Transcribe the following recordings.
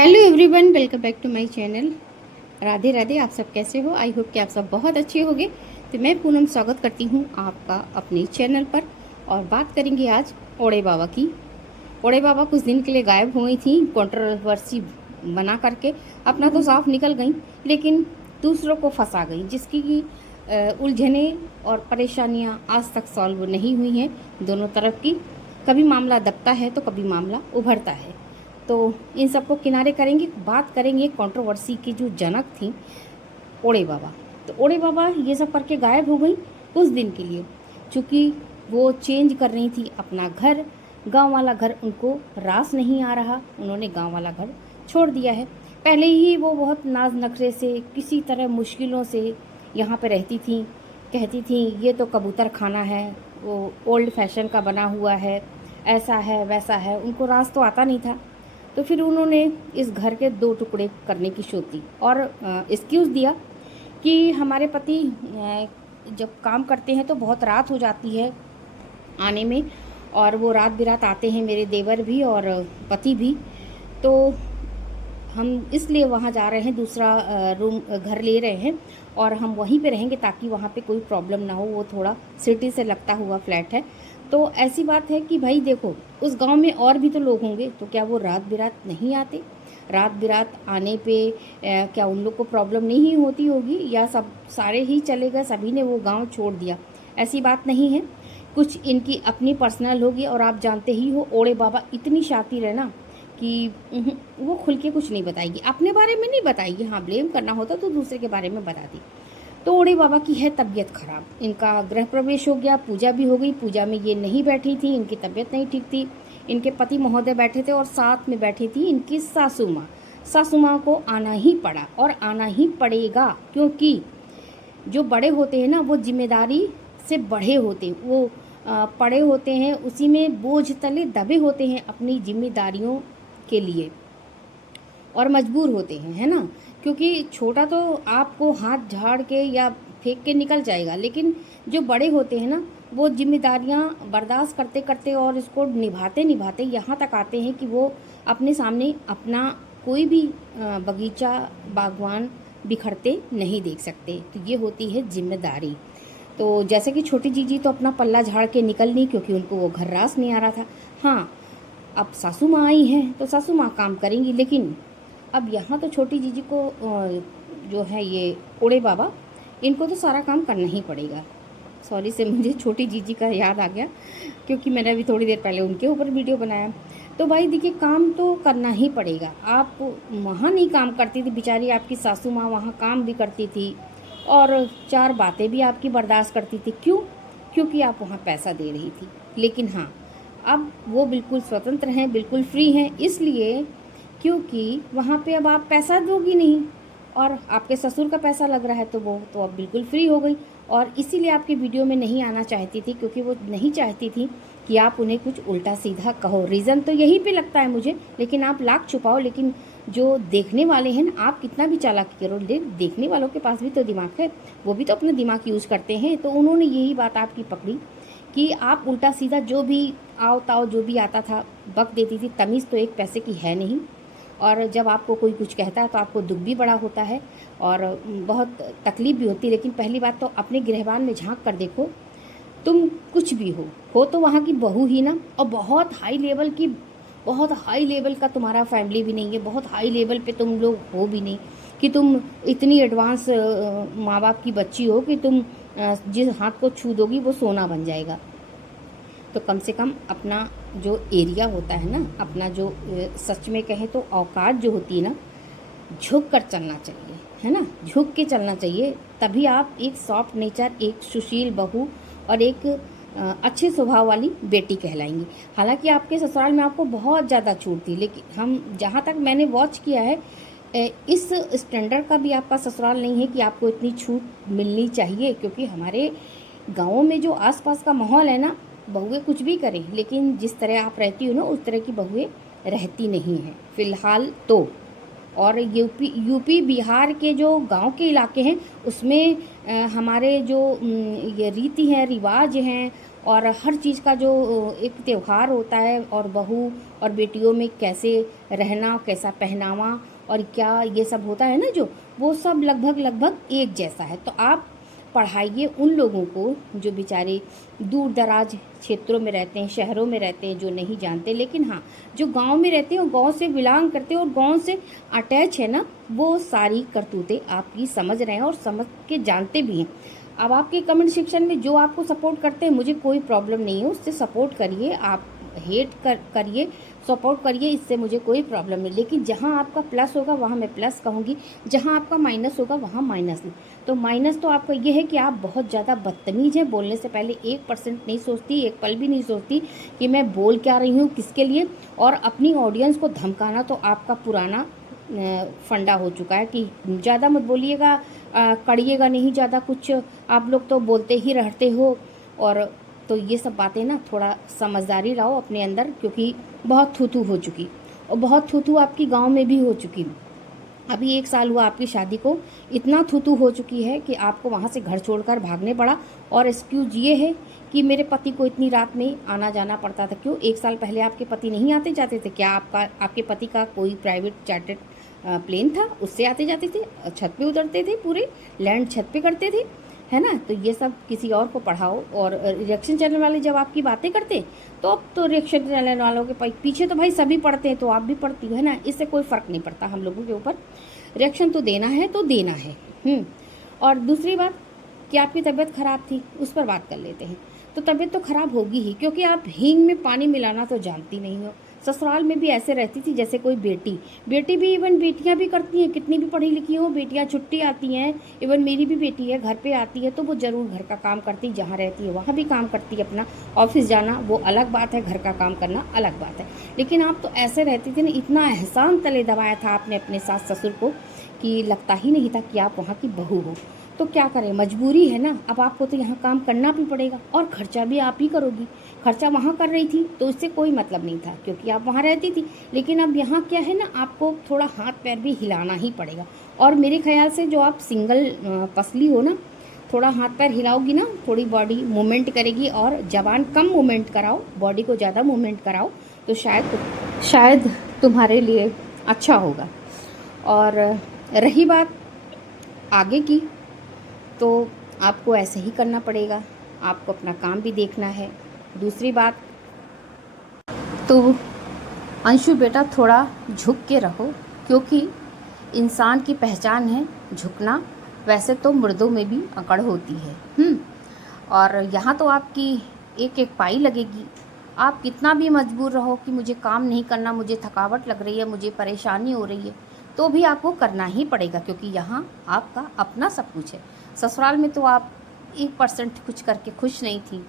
Hello everyone, welcome back to my channel. Radhe Radhe. आप सब कैसे हो? आई होप कि आप सब बहुत अच्छे होंगे। तो मैं पूनम स्वागत करती हूँ आपका अपने चैनल पर। और बात करेंगे आज ओड़े बाबा की। ओड़े बाबा कुछ दिन के लिए गायब हो गई थी, कंट्रोवर्सी बना करके अपना तो साफ निकल गई, लेकिन दूसरों को फंसा गई, जिसकी उलझनें और परेशानियाँ आज तक सॉल्व नहीं हुई हैं दोनों तरफ की। कभी मामला दबता है तो कभी मामला उभरता है। तो इन सबको किनारे करेंगे, बात करेंगे कंट्रोवर्सी की जो जनक थी ओड़े बाबा। तो ओड़े बाबा ये सब करके गायब हो गई कुछ दिन के लिए, क्योंकि वो चेंज कर रही थी अपना घर। गांव वाला घर उनको रास नहीं आ रहा, उन्होंने गांव वाला घर छोड़ दिया है। पहले ही वो बहुत नाज नखरे से, किसी तरह मुश्किलों से यहाँ पे रहती थी। कहती थी ये तो कबूतर खाना है, वो ओल्ड फैशन का बना हुआ है, ऐसा है वैसा है। उनको रास तो आता नहीं था। तो फिर उन्होंने इस घर के दो टुकड़े करने की सोची और एक्सक्यूज़ दिया कि हमारे पति जब काम करते हैं तो बहुत रात हो जाती है आने में, और वो रात बिरात आते हैं, मेरे देवर भी और पति भी। तो हम इसलिए वहाँ जा रहे हैं, दूसरा रूम घर ले रहे हैं और हम वहीं पे रहेंगे ताकि वहाँ पे कोई प्रॉब्लम ना हो। वो थोड़ा सिटी से लगता हुआ फ्लैट है। तो ऐसी बात है कि भाई देखो, उस गांव में और भी तो लोग होंगे, तो क्या वो रात बिरात नहीं आते? रात बिरात आने पे क्या उन लोग को प्रॉब्लम नहीं होती होगी, या सब सारे ही चले गए, सभी ने वो गांव छोड़ दिया? ऐसी बात नहीं है, कुछ इनकी अपनी पर्सनल होगी। और आप जानते ही हो ओड़े बाबा इतनी शातिर है ना कि वो खुल के कुछ नहीं बताएगी, अपने बारे में नहीं बताएगी। हाँ, ब्लेम करना होता तो दूसरे के बारे में बता दी। तो ओड़े बाबा की है तबीयत खराब, इनका गृह प्रवेश हो गया, पूजा भी हो गई। पूजा में ये नहीं बैठी थी, इनकी तबीयत नहीं ठीक थी। इनके पति महोदय बैठे थे और साथ में बैठी थी इनकी सासू माँ। सासू माँ को आना ही पड़ा और आना ही पड़ेगा, क्योंकि जो बड़े होते हैं ना, वो जिम्मेदारी से बढ़े होते हैं, वो पड़े होते हैं, उसी में बोझ तले दबे होते हैं अपनी जिम्मेदारियों के लिए, और मजबूर होते हैं, है ना। क्योंकि छोटा तो आपको हाथ झाड़ के या फेंक के निकल जाएगा, लेकिन जो बड़े होते हैं ना, वो जिम्मेदारियां बर्दाश्त करते करते और इसको निभाते निभाते यहाँ तक आते हैं कि वो अपने सामने अपना कोई भी बगीचा बागवान बिखरते नहीं देख सकते। तो ये होती है जिम्मेदारी। तो जैसे कि छोटी जीजी तो अपना पल्ला झाड़ के निकल ली, क्योंकि उनको वो घर रास नहीं आ रहा था। हाँ, अब सासू माँ आई हैं तो सासू माँ काम करेंगी, लेकिन अब यहाँ तो छोटी जीजी को जो है ये ओड़े बाबा, इनको तो सारा काम करना ही पड़ेगा। सॉरी से मुझे छोटी जीजी का याद आ गया, क्योंकि मैंने अभी थोड़ी देर पहले उनके ऊपर वीडियो बनाया। तो भाई देखिए, काम तो करना ही पड़ेगा। आप वहाँ नहीं काम करती थी बेचारी, आपकी सासू माँ वहाँ काम भी करती थी और चार बातें भी आपकी बर्दाश्त करती थी। क्यों? क्योंकि आप वहाँ पैसा दे रही थी। लेकिन हाँ, अब वो बिल्कुल स्वतंत्र हैं, बिल्कुल फ्री हैं, इसलिए क्योंकि वहाँ पे अब आप पैसा दोगी नहीं और आपके ससुर का पैसा लग रहा है, तो वो तो अब बिल्कुल फ्री हो गई। और इसीलिए आपके वीडियो में नहीं आना चाहती थी, क्योंकि वो नहीं चाहती थी कि आप उन्हें कुछ उल्टा सीधा कहो। रीज़न तो यहीं पे लगता है मुझे, लेकिन आप लाख छुपाओ, लेकिन जो देखने वाले हैं ना, आप कितना भी चालाकी करो, देखने वालों के पास भी तो दिमाग है, वो भी तो अपना दिमाग यूज़ करते हैं। तो उन्होंने यही बात आपकी पकड़ी कि आप उल्टा सीधा जो भी आओ ताओ जो भी आता था बक देती थी। तमीज़ तो एक पैसे की है नहीं, और जब आपको कोई कुछ कहता है तो आपको दुख भी बड़ा होता है और बहुत तकलीफ़ भी होती है। लेकिन पहली बात तो अपने गिरहबान में झांक कर देखो, तुम कुछ भी हो तो वहाँ की बहू ही ना, और बहुत हाई लेवल की, बहुत हाई लेवल का तुम्हारा फैमिली भी नहीं है, बहुत हाई लेवल पे तुम लोग हो भी नहीं कि तुम इतनी एडवांस माँ बाप की बच्ची हो कि तुम जिस हाथ को छू दोगी वो सोना बन जाएगा। तो कम से कम अपना जो एरिया होता है ना, अपना जो सच में कहें तो औकात जो होती है ना, झुक कर चलना चाहिए, है ना, झुक के चलना चाहिए। तभी आप एक सॉफ्ट नेचर, एक सुशील बहू और एक अच्छे स्वभाव वाली बेटी कहलाएंगी। हालांकि आपके ससुराल में आपको बहुत ज़्यादा छूट थी, लेकिन हम जहाँ तक मैंने वॉच किया है, इस स्टैंडर्ड का भी आपका ससुराल नहीं है कि आपको इतनी छूट मिलनी चाहिए। क्योंकि हमारे गाँवों में जो आसपास का माहौल है ना, बहुएं कुछ भी करें, लेकिन जिस तरह आप रहती हो ना, उस तरह की बहुएं रहती नहीं हैं फ़िलहाल तो। और यूपी बिहार के जो गांव के इलाके हैं, उसमें हमारे जो ये रीति हैं, रिवाज हैं, और हर चीज़ का जो एक त्यौहार होता है, और बहू और बेटियों में कैसे रहना, कैसा पहनावा और क्या ये सब होता है ना, जो वो सब लगभग लगभग एक जैसा है। तो आप पढ़ाइए उन लोगों को जो बेचारे दूर दराज क्षेत्रों में रहते हैं, शहरों में रहते हैं, जो नहीं जानते। लेकिन हाँ, जो गांव में रहते हैं और गांव से बिलोंग करते हैं और गांव से अटैच है ना, वो सारी करतूतें आपकी समझ रहे हैं और समझ के जानते भी हैं। अब आपके कमेंट सेक्शन में जो आपको सपोर्ट करते हैं, मुझे कोई प्रॉब्लम नहीं है, उससे सपोर्ट करिए, आप हेट करिए, सपोर्ट करिए, इससे मुझे कोई प्रॉब्लम नहीं। लेकिन जहाँ आपका प्लस होगा वहाँ मैं प्लस कहूँगी, जहाँ आपका माइनस होगा वहाँ माइनस नहीं। तो माइनस तो आपका ये है कि आप बहुत ज़्यादा बदतमीज हैं, बोलने से पहले 1% नहीं सोचती, एक पल भी नहीं सोचती कि मैं बोल क्या रही हूँ, किसके लिए। और अपनी ऑडियंस को धमकाना तो आपका पुराना फंडा हो चुका है कि ज़्यादा मत बोलिएगा, करिएगा नहीं ज़्यादा कुछ, आप लोग तो बोलते ही रहते हो। और तो ये सब बातें ना थोड़ा समझदारी लाओ अपने अंदर, क्योंकि बहुत थूथू हो चुकी, और बहुत थूथू आपकी गांव में भी हो चुकी। अभी 1 साल हुआ आपकी शादी को, इतना थूथू हो चुकी है कि आपको वहाँ से घर छोड़कर भागने पड़ा। और एक्सक्यूज़ ये है कि मेरे पति को इतनी रात में आना जाना पड़ता था। क्यों? 1 साल पहले आपके पति नहीं आते जाते थे क्या? आपके पति का कोई प्राइवेट चार्टर्ड प्लेन था, उससे आते जाते थे, छत पे उतरते थे, पूरे लैंड छत पे करते थे, है ना? तो ये सब किसी और को पढ़ाओ। और रिएक्शन चैनल वाले जब आपकी बातें करते, तो अब तो रिएक्शन चैनल वालों के पीछे तो भाई सभी पढ़ते हैं, तो आप भी पढ़ती हो, है ना? इससे कोई फ़र्क नहीं पड़ता हम लोगों के ऊपर। रिएक्शन तो देना है तो देना है। और दूसरी बात कि आपकी तबीयत ख़राब थी, उस पर बात कर लेते हैं। तो तबीयत तो ख़राब होगी ही, क्योंकि आप हींग में पानी मिलाना तो जानती नहीं हो। ससुराल में भी ऐसे रहती थी जैसे कोई बेटी भी, इवन बेटियां भी करती हैं, कितनी भी पढ़ी लिखी हो बेटियां, छुट्टी आती हैं, इवन मेरी भी बेटी है घर पे आती है तो वो ज़रूर घर का काम करती, जहाँ रहती है वहाँ भी काम करती है अपना। ऑफिस जाना वो अलग बात है, घर का काम करना अलग बात है। लेकिन आप तो ऐसे रहती थी ना, इतना एहसान तले दबाया था आपने अपने सास ससुर को कि लगता ही नहीं था कि आप वहाँ की बहू हो। तो क्या करें, मजबूरी है ना, अब आपको तो यहाँ काम करना भी पड़ेगा, और खर्चा भी आप ही करोगी। खर्चा वहाँ कर रही थी तो इससे कोई मतलब नहीं था, क्योंकि आप वहाँ रहती थी। लेकिन अब यहाँ क्या है ना, आपको थोड़ा हाथ पैर भी हिलाना ही पड़ेगा। और मेरे ख्याल से जो आप सिंगल पसली हो ना, थोड़ा हाथ पैर हिलाओगी ना, थोड़ी बॉडी मूवमेंट करेगी, और जबान कम मूवमेंट कराओ, बॉडी को ज़्यादा मूवमेंट कराओ, तो शायद तुम्हारे लिए अच्छा होगा। और रही बात आगे की, तो आपको ऐसे ही करना पड़ेगा, आपको अपना काम भी देखना है। दूसरी बात तो अंशु बेटा, थोड़ा झुक के रहो, क्योंकि इंसान की पहचान है झुकना। वैसे तो मर्दों में भी अकड़ होती है। और यहाँ तो आपकी एक एक पाई लगेगी। आप कितना भी मजबूर रहो कि मुझे काम नहीं करना, मुझे थकावट लग रही है, मुझे परेशानी हो रही है, तो भी आपको करना ही पड़ेगा, क्योंकि यहाँ आपका अपना सब कुछ है। ससुराल में तो आप 1% कुछ करके खुश नहीं थी,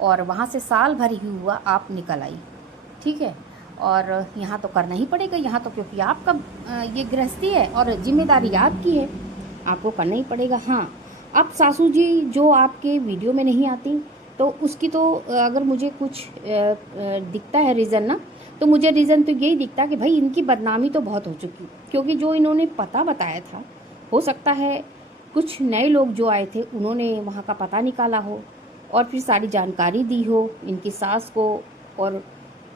और वहाँ से साल भर ही हुआ आप निकल आई, ठीक है। और यहाँ तो करना ही पड़ेगा, यहाँ तो क्योंकि आपका ये गृहस्थी है और जिम्मेदारी आपकी है, आपको करना ही पड़ेगा। हाँ, अब सासू जी जो आपके वीडियो में नहीं आती, तो उसकी तो अगर मुझे कुछ दिखता है रीज़न ना, तो मुझे रीज़न तो यही दिखता कि भाई इनकी बदनामी तो बहुत हो चुकी, क्योंकि जो इन्होंने पता बताया था, हो सकता है कुछ नए लोग जो आए थे उन्होंने वहाँ का पता निकाला हो और फिर सारी जानकारी दी हो इनकी सास को। और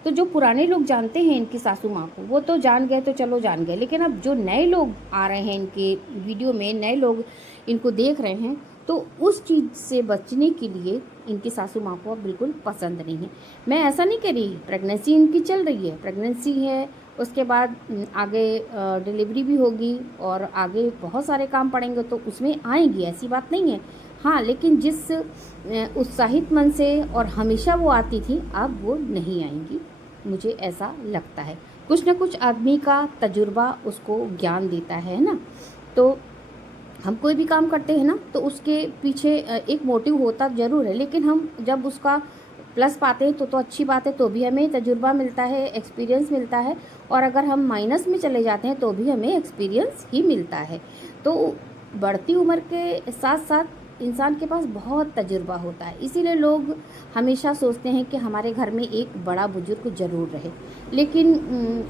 तो जो पुराने लोग जानते हैं इनकी सासू माँ को, वो तो जान गए, तो चलो जान गए। लेकिन अब जो नए लोग आ रहे हैं इनके वीडियो में, नए लोग इनको देख रहे हैं, तो उस चीज़ से बचने के लिए इनकी सासू माँ को अब बिल्कुल पसंद नहीं है। मैं ऐसा नहीं कह रही, प्रेगनेंसी इनकी चल रही है, प्रेगनेंसी है, उसके बाद आगे डिलीवरी भी होगी और आगे बहुत सारे काम पड़ेंगे, तो उसमें आएंगी, ऐसी बात नहीं है। हाँ, लेकिन जिस उत्साहित मन से और हमेशा वो आती थी, अब वो नहीं आएंगी, मुझे ऐसा लगता है। कुछ ना कुछ आदमी का तजुर्बा उसको ज्ञान देता है ना। तो हम कोई भी काम करते हैं ना, तो उसके पीछे एक मोटिव होता ज़रूर है, लेकिन हम जब उसका प्लस पाते हैं तो अच्छी बात है, तो भी हमें तजुर्बा मिलता है, एक्सपीरियंस मिलता है। और अगर हम माइनस में चले जाते हैं तो भी हमें एक्सपीरियंस ही मिलता है। तो बढ़ती उम्र के साथ साथ इंसान के पास बहुत तजुर्बा होता है, इसीलिए लोग हमेशा सोचते हैं कि हमारे घर में एक बड़ा बुजुर्ग ज़रूर रहे। लेकिन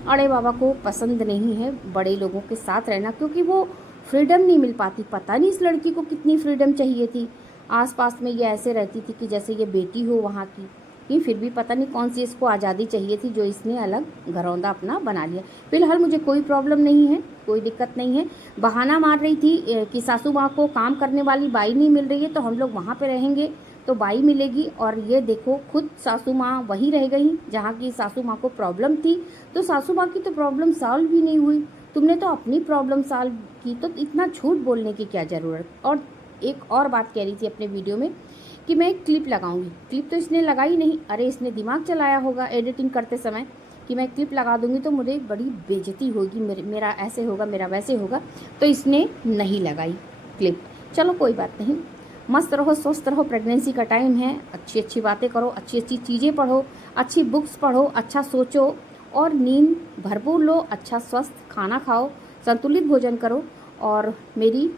अड़े बाबा को पसंद नहीं है बड़े लोगों के साथ रहना, क्योंकि वो फ्रीडम नहीं मिल पाती। पता नहीं इस लड़की को कितनी फ्रीडम चाहिए थी। आसपास में ये ऐसे रहती थी कि जैसे ये बेटी हो वहाँ की, कि फिर भी पता नहीं कौन सी इसको आज़ादी चाहिए थी जो इसने अलग घरौंदा अपना बना लिया। फिलहाल मुझे कोई प्रॉब्लम नहीं है, कोई दिक्कत नहीं है। बहाना मार रही थी कि सासू माँ को काम करने वाली बाई नहीं मिल रही है, तो हम लोग वहाँ पे रहेंगे तो बाई मिलेगी। और ये देखो खुद सासू माँ वहीं रह गई जहाँ की सासू माँ को प्रॉब्लम थी, तो सासू माँ की तो प्रॉब्लम सॉल्व भी नहीं हुई। तुमने तो अपनी प्रॉब्लम सॉल्व की, तो इतना झूठ बोलने की क्या ज़रूरत। और एक और बात कह रही थी अपने वीडियो में कि मैं एक क्लिप लगाऊंगी। क्लिप तो इसने लगाई नहीं, अरे इसने दिमाग चलाया होगा एडिटिंग करते समय कि मैं क्लिप लगा दूंगी तो मुझे बड़ी बेइज्जती होगी, मेरा ऐसे होगा, मेरा वैसे होगा, तो इसने नहीं लगाई क्लिप। चलो कोई बात नहीं, मस्त रहो, स्वस्थ रहो, प्रेगनेंसी का टाइम है, अच्छी अच्छी बातें करो, अच्छी अच्छी चीज़ें पढ़ो, अच्छी बुक्स पढ़ो, अच्छा सोचो और नींद भरपूर लो, अच्छा स्वस्थ खाना खाओ, संतुलित भोजन करो। और मेरी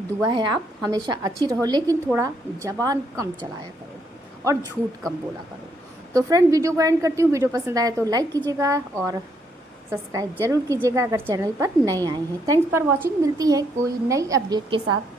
दुआ है आप हमेशा अच्छी रहो, लेकिन थोड़ा ज़बान कम चलाया करो और झूठ कम बोला करो। तो फ्रेंड, वीडियो को एंड करती हूँ। वीडियो पसंद आया तो लाइक कीजिएगा और सब्सक्राइब जरूर कीजिएगा अगर चैनल पर नए आए हैं। Thanks for watching. मिलती है कोई नई अपडेट के साथ।